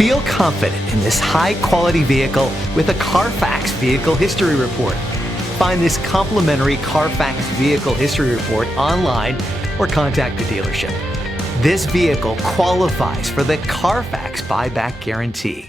Feel confident in this high-quality vehicle with a Carfax Vehicle History Report. Find this complimentary Carfax Vehicle History Report online or contact the dealership. This vehicle qualifies for the Carfax Buyback Guarantee.